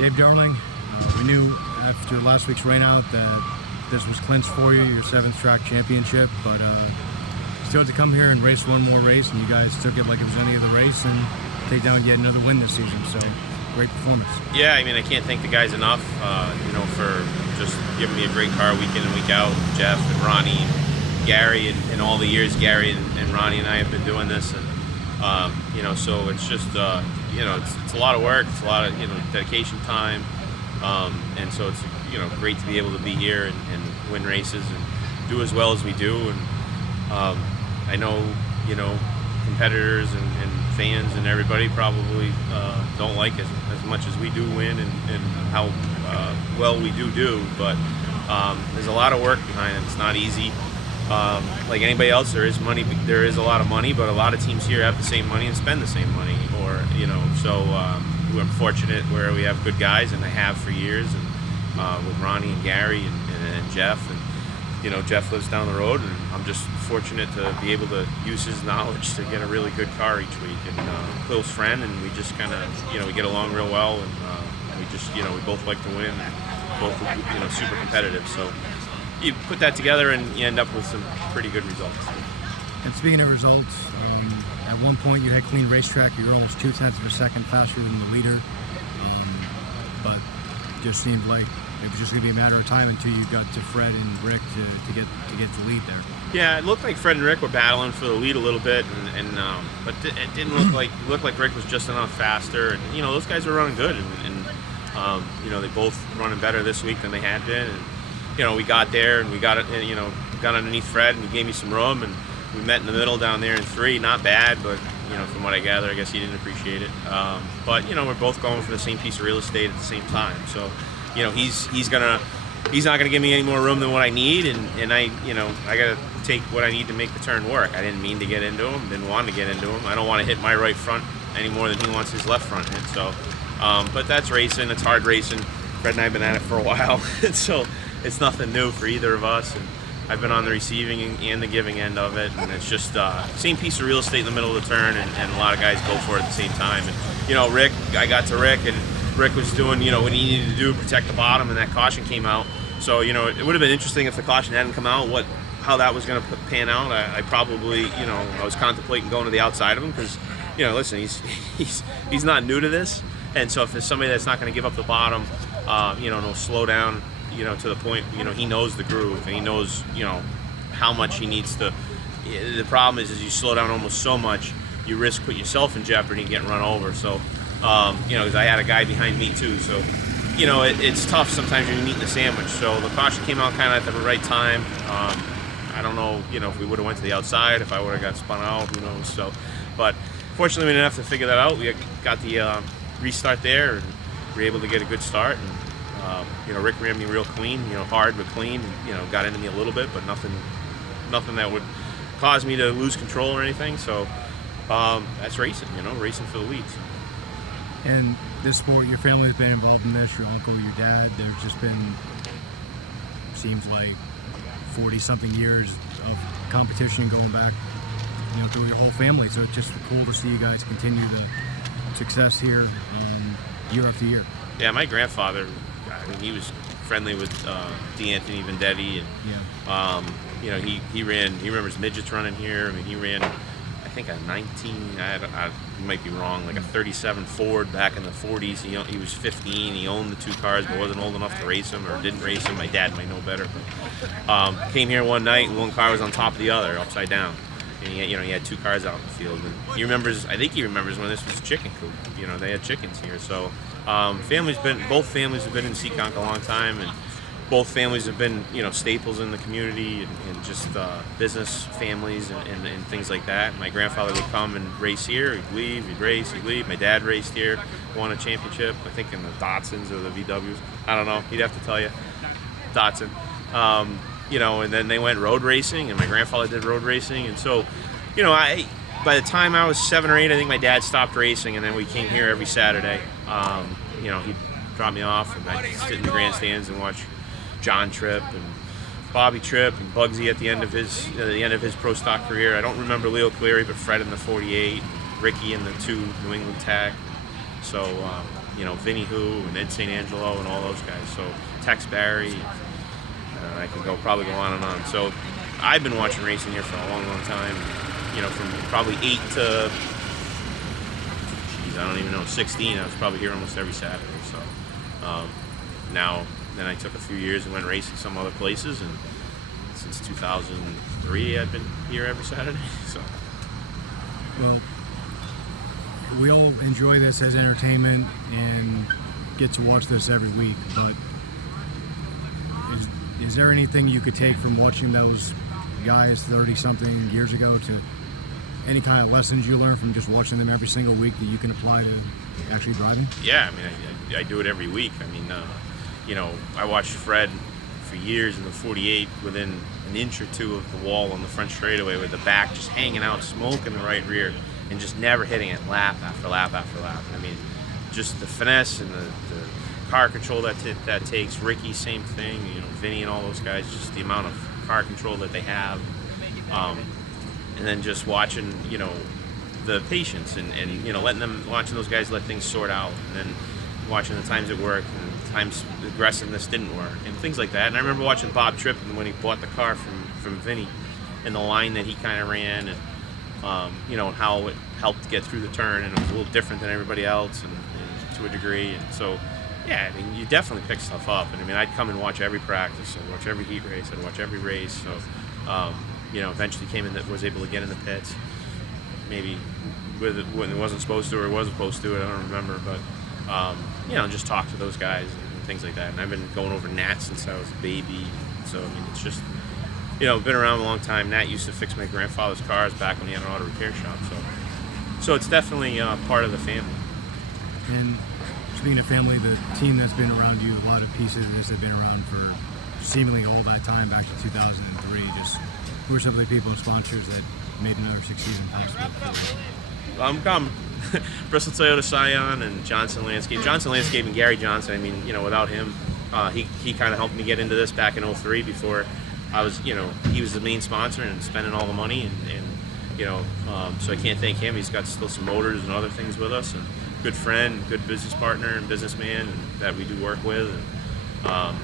Dave Darling, we knew after last week's rainout that this was clinched for you, your 7th track championship, but still to come here and race one more race, and you guys took it like it was any other race and take down yet another win this season. So great performance. Yeah, I mean, I can't thank the guys enough, for just giving me a great car week in and week out. Jeff and Ronnie, and Gary, and all the years Gary and Ronnie and I have been doing this, and so it's just it's a lot of work, it's a lot of dedication time, and so it's great to be able to be here and win races and do as well as we do. And I know competitors and fans and everybody probably don't like as much as we do win and how well we do, but there's a lot of work behind it. It's not easy. Like anybody else, there is a lot of money, but a lot of teams here have the same money and spend the same money, so we're fortunate where we have good guys, and I have for years, and with Ronnie and Gary and Jeff, and Jeff lives down the road, and I'm just fortunate to be able to use his knowledge to get a really good car each week, and close friend, and we just kind of we get along real well, and we both like to win, both super competitive, so you put that together and you end up with some pretty good results. And speaking of results, at one point you had clean racetrack. You were almost 0.2 of a second faster than the leader, but just seemed like it was just going to be a matter of time until you got to Fred and Rick to get the lead there. Yeah, it looked like Fred and Rick were battling for the lead a little bit, but it didn't look like Rick was just enough faster. And those guys were running good, and they both running better this week than they had been. And we got there and we got underneath Fred, and he gave me some room, and we met in the middle down there in 3. Not bad, but from what I gather, I guess he didn't appreciate it. But we're both going for the same piece of real estate at the same time. So he's not gonna give me any more room than what I need, and I gotta take what I need to make the turn work. I didn't mean to get into him, didn't want to get into him. I don't want to hit my right front any more than he wants his left front hit. So, but that's racing. It's hard racing. Fred and I have been at it for a while, and so it's nothing new for either of us. And I've been on the receiving and the giving end of it, and it's just same piece of real estate in the middle of the turn, and a lot of guys go for it at the same time. And Rick, I got to Rick, and Rick was doing what he needed to do, protect the bottom, and that caution came out. So it would have been interesting if the caution hadn't come out, how that was going to pan out. I probably I was contemplating going to the outside of him, because listen, he's not new to this, and so if there's somebody that's not going to give up the bottom, no slow down, to the point, he knows the groove, and he knows, how much he needs to. The problem is you slow down almost so much, you risk put yourself in jeopardy and getting run over. So, because I had a guy behind me too. So, it's tough sometimes when you're eating a sandwich. So the caution came out kind of at the right time. I don't know, if we would have went to the outside, if I would have got spun out, who knows. So, but fortunately we didn't have to figure that out. We got the restart there, and we were able to get a good start. And, Rick ran me real clean, hard but clean. Got into me a little bit, but nothing that would cause me to lose control or anything. So that's racing, racing for the leads. And this sport, your family's been involved in this, your uncle, your dad. There's just been, seems like 40-something years of competition going back, through your whole family. So it's just cool to see you guys continue the success here year after year. Yeah, my grandfather, he was friendly with D'Anthony Vendetti, and he ran. He remembers midgets running here. I mean, he ran, I think a 19. I might be wrong, like a 37 Ford back in the 40s. He was 15. He owned the 2 cars, but wasn't old enough to race them, or didn't race them. My dad might know better. But came here one night, and one car was on top of the other, upside down. And he had 2 cars out in the field. And I think he remembers when this was a chicken coop. They had chickens here. So both families have been in Seekonk a long time, and both families have been, staples in the community, and just business families and things like that. My grandfather would come and race here. He'd leave, he'd race, he'd leave. My dad raced here, won a championship, I think in the Datsuns or the VWs. I don't know. He'd have to tell you. Datsun. And then they went road racing, and my grandfather did road racing. And so, by the time I was 7 or 8, I think my dad stopped racing, and then we came here every Saturday. He'd drop me off, and I'd sit in the grandstands and watch John Tripp and Bobby Tripp and Bugsy at the end of his pro stock career. I don't remember Leo Cleary, but Fred in the 48, Ricky in the 2 New England Tag. So Vinny Who and Ed St. Angelo and all those guys. So Tex Barry, I can probably go on and on. So I've been watching racing here for a long, long time. From probably 8 to, I don't even know, 16. I was probably here almost every Saturday. So then I took a few years and went racing some other places, and since 2003 I've been here every Saturday. So. Well, we all enjoy this as entertainment and get to watch this every week, but is there anything you could take from watching those guys 30-something years ago to any kind of lessons you learn from just watching them every single week that you can apply to actually driving? Yeah, I mean, I do it every week. I mean, I watched Fred for years in the 48 within an inch or two of the wall on the front straightaway with the back just hanging out, smoking the right rear, and just never hitting it lap after lap after lap. I mean, just the finesse and the car control that takes. Ricky, same thing. Vinny and all those guys, just the amount of car control that they have. And then just watching, the patience and watching those guys let things sort out, and then watching the times it worked and times the aggressiveness didn't work and things like that. And I remember watching Bob Trippin when he bought the car from Vinny, and the line that he kind of ran, and how it helped get through the turn, and it was a little different than everybody else, and to a degree. And so, yeah, I mean, you definitely pick stuff up. And I mean, I'd come and watch every practice, I'd watch every heat race, I'd watch every race. So, eventually was able to get in the pits, maybe when it wasn't supposed to, or it wasn't supposed to, I don't remember, but just talk to those guys and things like that. And I've been going over Nat since I was a baby. So, I mean, it's just, been around a long time. Nat used to fix my grandfather's cars back when he had an auto repair shop. So it's definitely part of the family. And being a family, the team that's been around you, a lot of pieces of this have been around for seemingly all that time, back to 2003. Just who are some of the people and sponsors that made another 6 season possible? Bristol Toyota Scion and Johnson Landscape. Johnson Landscape and Gary Johnson, I mean, without him, he kind of helped me get into this back in 03 before I was, he was the main sponsor and spending all the money, so I can't thank him. He's got still some motors and other things with us, and good friend, good business partner and businessman, and that we do work with. And,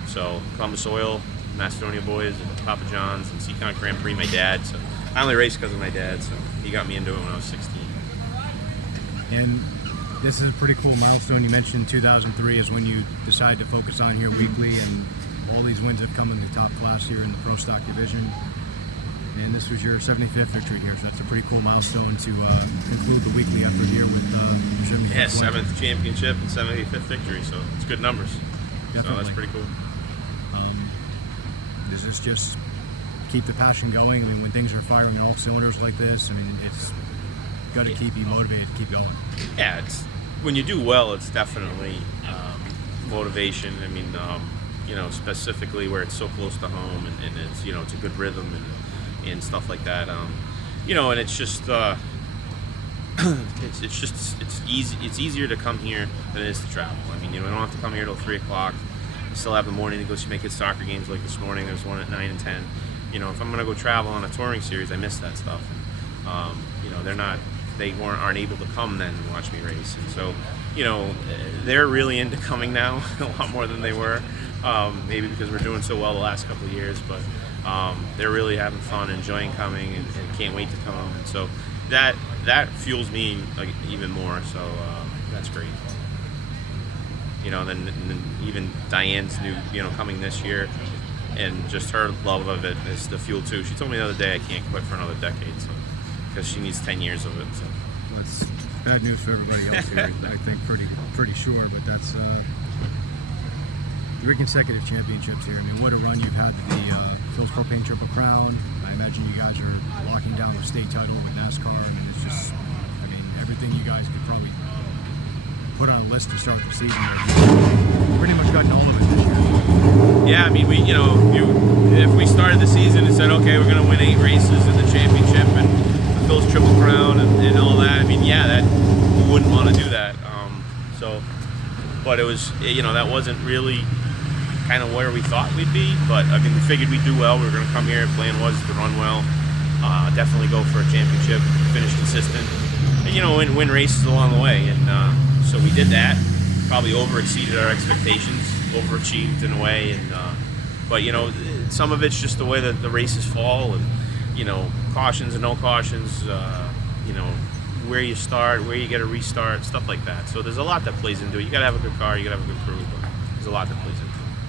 so Columbus Oil, Macedonia Boys, and Papa John's, and Seekonk Grand Prix, my dad. So I only raced because of my dad, so he got me into it when I was 16. And this is a pretty cool milestone. You mentioned 2003 is when you decided to focus on here weekly, and all these wins have come in the top class here in the Pro Stock division. And this was your 75th victory here, so that's a pretty cool milestone to conclude the weekly effort here with your 75th Yeah, 7th championship and 75th victory, so it's good numbers. Definitely. So that's pretty cool. Does this just keep the passion going? I mean, when things are firing on all cylinders like this, I mean, it's got to keep you motivated to keep going. Yeah, when you do well, it's definitely motivation. I mean, specifically where it's so close to home, and it's it's a good rhythm and stuff like that. And it's just it's easy. It's easier to come here than it is to travel. I mean, we don't have to come here till 3 o'clock. We still have the morning to go see my kids' soccer games. Like this morning, there's one at 9 and 10. If I'm gonna go travel on a touring series, I miss that stuff. They aren't able to come then and watch me race. And so, they're really into coming now a lot more than they were. Maybe because we're doing so well the last couple of years, but they're really having fun, enjoying coming, and can't wait to come. And so that fuels me even more. So that's great. And then even Diane's new, coming this year, and just her love of it is the fuel too. She told me the other day I can't quit for another decade, so because she needs 10 years of it. So. Well, it's bad news for everybody else here. I think pretty sure, but that's 3 consecutive championships here. I mean, what a run you've had to the Phil's Propane Triple Crown. I imagine you guys are locking down the state title with NASCAR. I mean, it's just, everything you guys could probably put on a list to start the season. You've pretty much gotten all of it this year. Yeah, I mean, if we started the season and said, okay, we're going to win 8 races in the championship and the Phil's Triple Crown and all that, I mean, yeah, we wouldn't want to do that. But it was, that wasn't really kind of where we thought we'd be. But I mean, we figured we'd do well. We were going to come here. The plan was to run well, definitely go for a championship, finish consistent, and win races along the way. And so we did that. probably over exceeded our expectations, overachieved in a way, and but you know, some of it's just the way that the races fall, and you know, cautions and no cautions, you know, where you start, where you get a restart, stuff like that. So there's a lot that plays into it. You got to have a good car, you got to have a good crew, but there's a lot that plays into it.